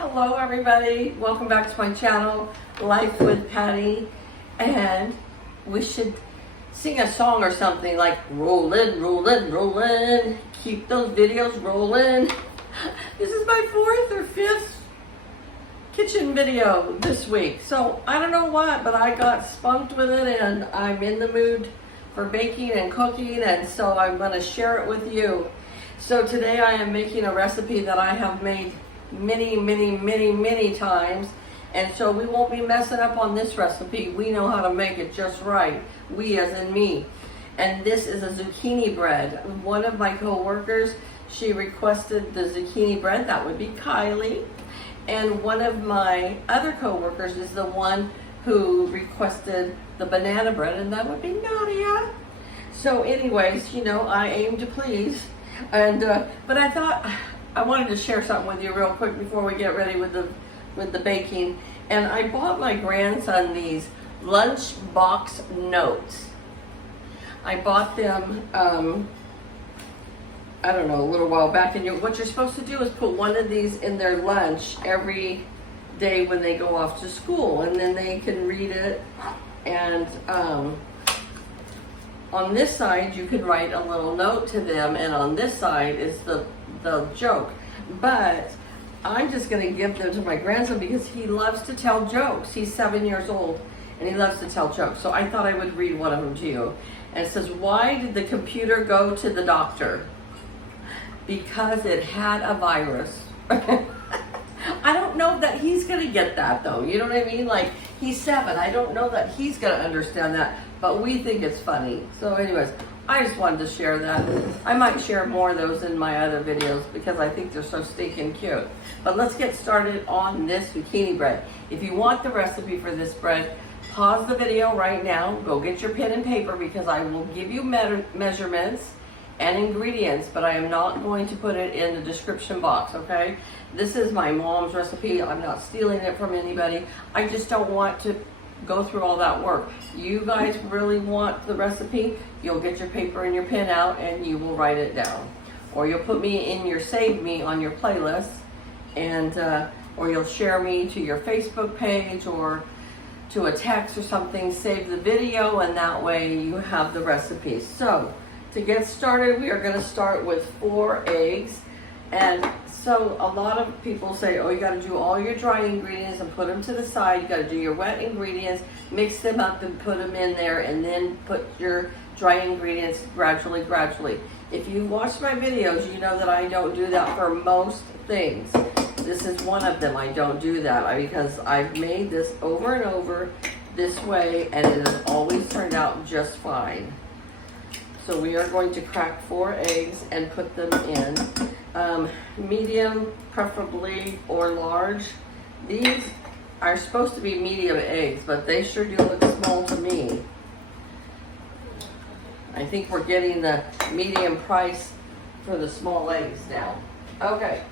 Hello everybody, welcome back to my channel, Life with Patty, and we should sing a song or something like rollin', rollin', rollin', keep those videos rolling. This is my 4th or 5th kitchen video this week, so I don't know what, but I got spunked with it and I'm in the mood for baking and cooking, and so I'm going to share it with you. So today I am making a recipe that I have made many times, and so we won't be messing up on this recipe. We know how to make it just right, we as in me. And this is a zucchini bread. One of my co-workers, she requested the zucchini bread. That would be Kylie. And one of my other co-workers is the one who requested the banana bread, and that would be Nadia. So anyways, you know, I aim to please. And but I thought I wanted to share something with you real quick before we get ready with the baking. And I bought my grandson these lunch box notes. I bought them I don't know, a little while back, and what you're supposed to do is put one of these in their lunch every day when they go off to school, and then they can read it. And on this side you could write a little note to them, and on this side is the joke. But I'm just going to give them to my grandson because he loves to tell jokes. He's 7 years old and he loves to tell jokes. So I thought I would read one of them to you. And it says, "Why did the computer go to the doctor? Because it had a virus." I don't know that he's going to get that though. You know what I mean? Like, he's 7. I don't know that he's going to understand that, but we think it's funny. So anyways, I just wanted to share that. I might share more of those in my other videos because I think they're so stinking cute. But let's get started on this zucchini bread. If you want the recipe for this bread, pause the video right now. Go get your pen and paper because I will give you measurements and ingredients, but I am not going to put it in the description box, okay? This is my mom's recipe. I'm not stealing it from anybody. I just don't want to go through all that work. You guys really want the recipe, you'll get your paper and your pen out and you will write it down, or you'll put me in your save me on your playlist, and or you'll share me to your Facebook page or to a text or something. Save the video, and that way you have the recipe. So to get started, we are going to start with 4 eggs. And so a lot of people say, oh, you got to do all your dry ingredients and put them to the side. You got to do your wet ingredients, mix them up and put them in there, and then put your dry ingredients gradually. If you watch my videos, you know that I don't do that for most things. This is one of them. I don't do that because I've made this over and over this way, and it has always turned out just fine. So we are going to crack 4 eggs and put them in. Medium, preferably, or large. These are supposed to be medium eggs, but they sure do look small to me. I think we're getting the medium price for the small eggs now. Okay,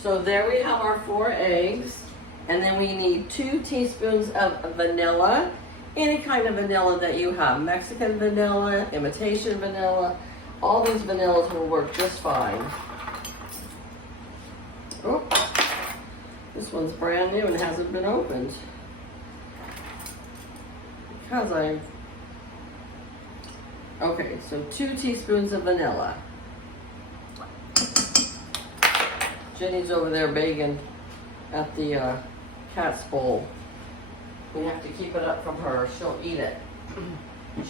so there we have our 4 eggs, and then we need 2 teaspoons of vanilla. Any kind of vanilla that you have. Mexican vanilla, imitation vanilla. All these vanillas will work just fine. Oh, this one's brand new and hasn't been opened. Because okay, so 2 teaspoons of vanilla. Jenny's over there begging at the cat's bowl. We have to keep it up from her. She'll eat it.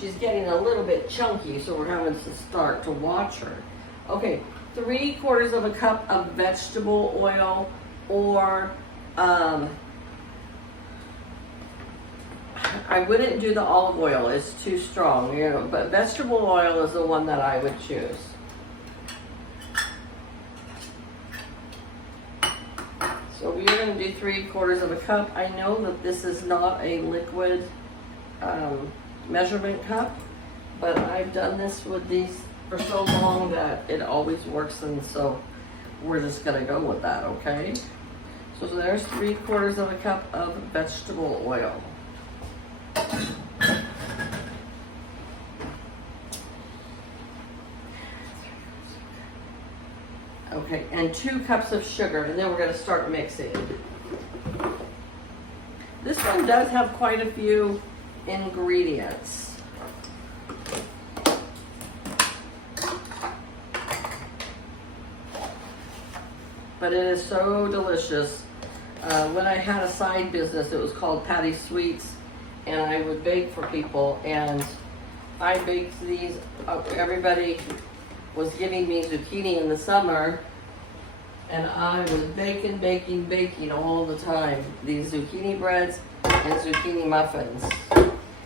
She's getting a little bit chunky, so we're having to start to watch her. Okay, 3/4 of a cup of vegetable oil, or I wouldn't do the olive oil. It's too strong, you know, but vegetable oil is the one that I would choose. So we are going to do 3/4 of a cup. I know that this is not a liquid measurement cup, but I've done this with these for so long that it always works, and so we're just going to go with that, okay? So there's 3/4 of a cup of vegetable oil. Okay, and 2 cups of sugar, and then we're going to start mixing. This one does have quite a few ingredients. But it is so delicious. When I had a side business, it was called Patty Sweets, and I would bake for people, and I baked these. Everybody was giving me zucchini in the summer, and I was baking all the time. These zucchini breads and zucchini muffins.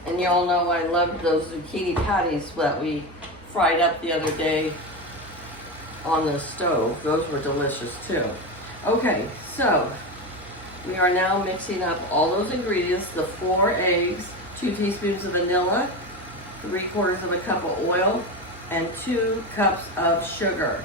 And you all know I loved those zucchini patties that we fried up the other day on the stove. Those were delicious too. Okay, so we are now mixing up all those ingredients, the 4 eggs, 2 teaspoons of vanilla, 3/4 of a cup of oil, and 2 cups of sugar.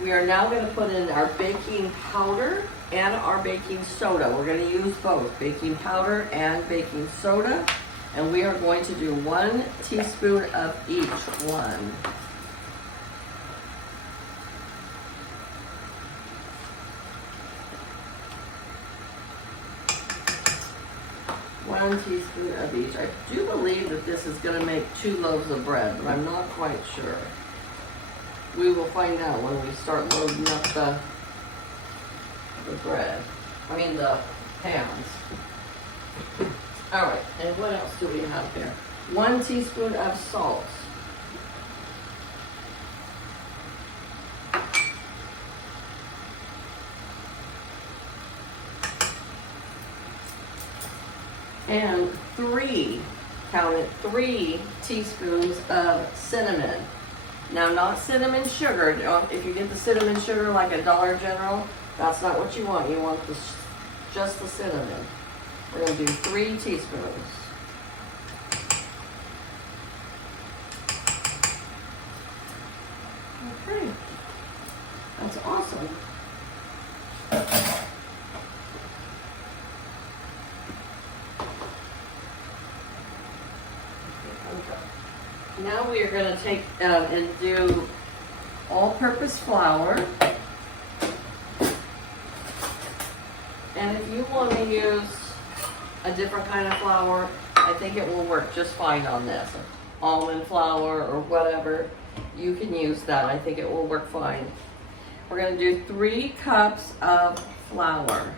We are now going to put in our baking powder and our baking soda. We're going to use both baking powder and baking soda, and we are going to do 1 teaspoon of each one. One teaspoon of each. I do believe that this is going to make 2 loaves of bread, but I'm not quite sure. We will find out when we start loading up the bread. I mean the pans. All right, and what else do we have here? 1 teaspoon of salt. And 3, count it, 3 teaspoons of cinnamon. Now, not cinnamon sugar. If you get the cinnamon sugar like a Dollar General, that's not what you want. You want just the cinnamon. We're going to do 3 teaspoons. Okay, that's awesome. Now we are going to take and do all-purpose flour. And if you want to use a different kind of flour, I think it will work just fine on this. Almond flour or whatever, you can use that. I think it will work fine. We're going to do 3 cups of flour.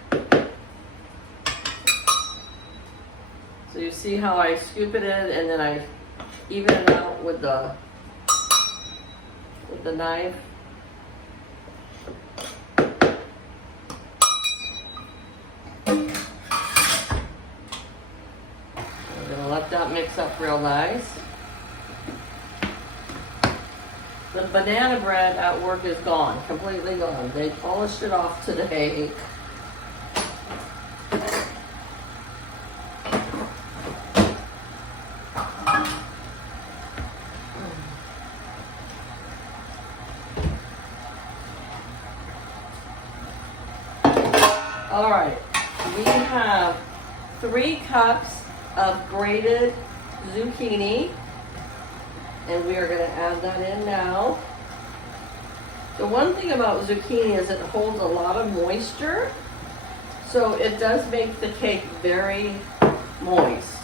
So you see how I scoop it in and then I even it out with the knife. I'm gonna let that mix up real nice. The banana bread at work is gone, completely gone. They polished it off today. All right, we have 3 cups of grated zucchini, and we are going to add that in now. The one thing about zucchini is it holds a lot of moisture, so it does make the cake very moist,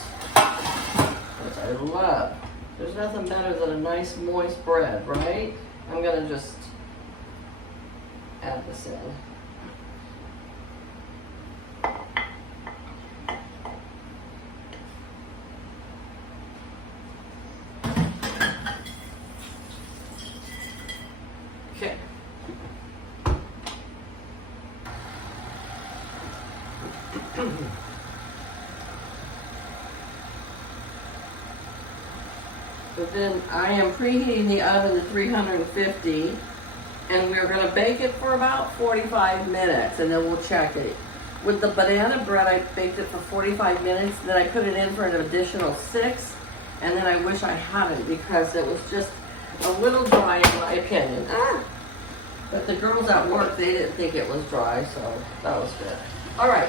which I love. There's nothing better than a nice moist bread, right? I'm going to just add this in. Okay. So then I am preheating the oven to 350, and we're going to bake it for about 45 minutes, and then we'll check it. With the banana bread, I baked it for 45 minutes, then I put it in for an additional 6, and then I wish I hadn't because it was just a little dry in my opinion. But the girls at work, they didn't think it was dry, so that was good. All right,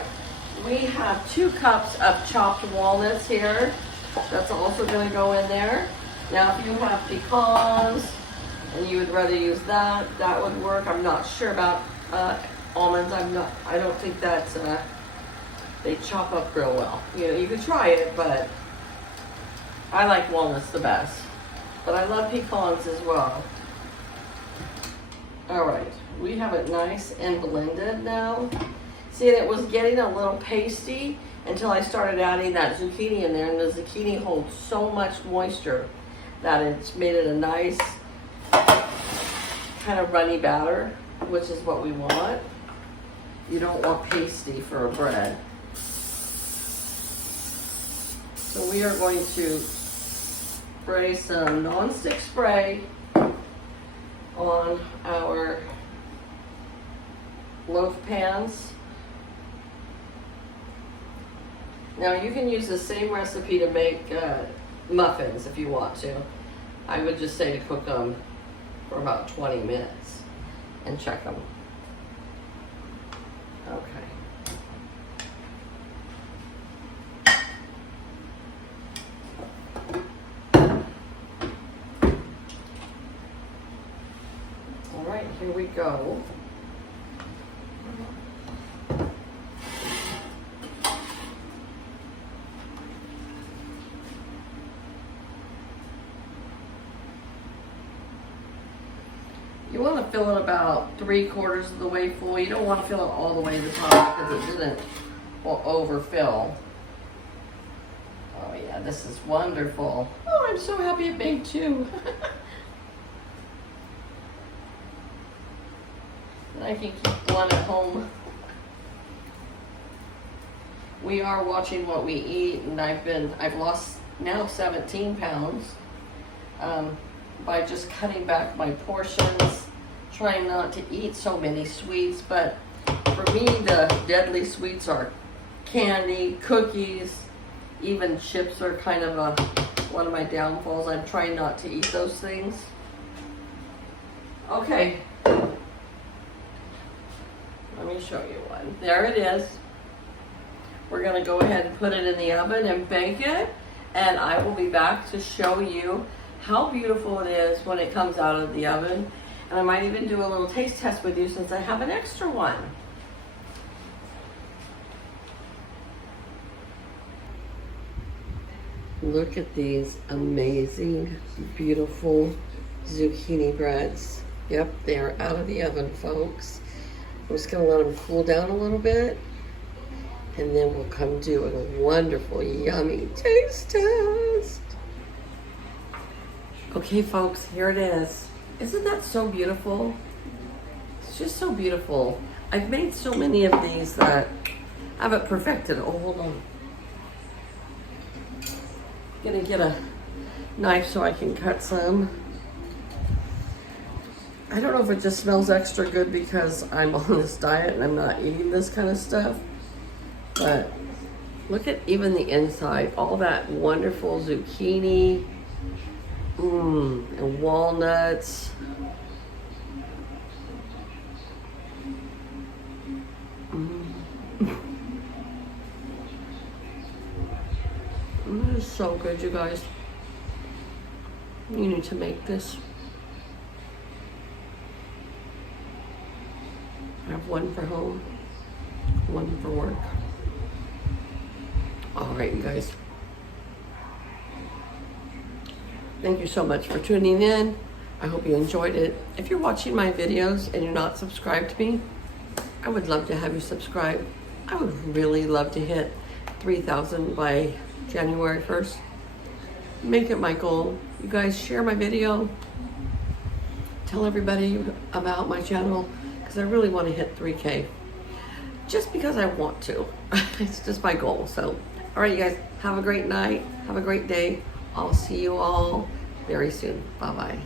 we have 2 cups of chopped walnuts here. That's also going to go in there. Now, if you have pecans and you would rather use that, that would work. I'm not sure about almonds. I don't think that's they chop up real well. You know, you could try it, but I like walnuts the best. But I love pecans as well. All right, we have it nice and blended now. See, it was getting a little pasty until I started adding that zucchini in there, and the zucchini holds so much moisture that it's made it a nice kind of runny batter, which is what we want. You don't want pasty for a bread. So we are going to spray some non-stick spray on our loaf pans. Now you can use the same recipe to make muffins if you want to. I would just say to cook them for about 20 minutes and check them. Okay. All right, here we go. You want to fill it about 3/4 of the way full. You don't want to fill it all the way to the top because it didn't overfill. Oh yeah, this is wonderful. Oh, I'm so happy it made two. And I can keep one at home. We are watching what we eat, and I've lost now 17 pounds. By just cutting back my portions, trying not to eat so many sweets. But for me, the deadly sweets are candy, cookies, even chips are kind of one of my downfalls. I'm trying not to eat those things. Okay, let me show you one. There it is. We're gonna go ahead and put it in the oven and bake it, and I will be back to show you how beautiful it is when it comes out of the oven. And I might even do a little taste test with you since I have an extra one. Look at these amazing, beautiful zucchini breads. Yep, they are out of the oven, folks. I'm just gonna let them cool down a little bit, and then we'll come do a wonderful, yummy taste test. Okay folks, here it is. Isn't that so beautiful? It's just so beautiful. I've made so many of these that I haven't perfected. Oh, hold on. Gonna get a knife so I can cut some. I don't know if it just smells extra good because I'm on this diet and I'm not eating this kind of stuff, but look at even the inside, all that wonderful zucchini. And walnuts. This is so good, you guys. You need to make this. I have one for home, one for work. All right, you guys. Thank you so much for tuning in. I hope you enjoyed it. If you're watching my videos and you're not subscribed to me, I would love to have you subscribe. I would really love to hit 3,000 by January 1st. Make it my goal. You guys share my video. Tell everybody about my channel because I really want to hit 3K. Just because I want to. It's just my goal. So, all right, you guys, have a great night. Have a great day. I'll see you all very soon. Bye-bye.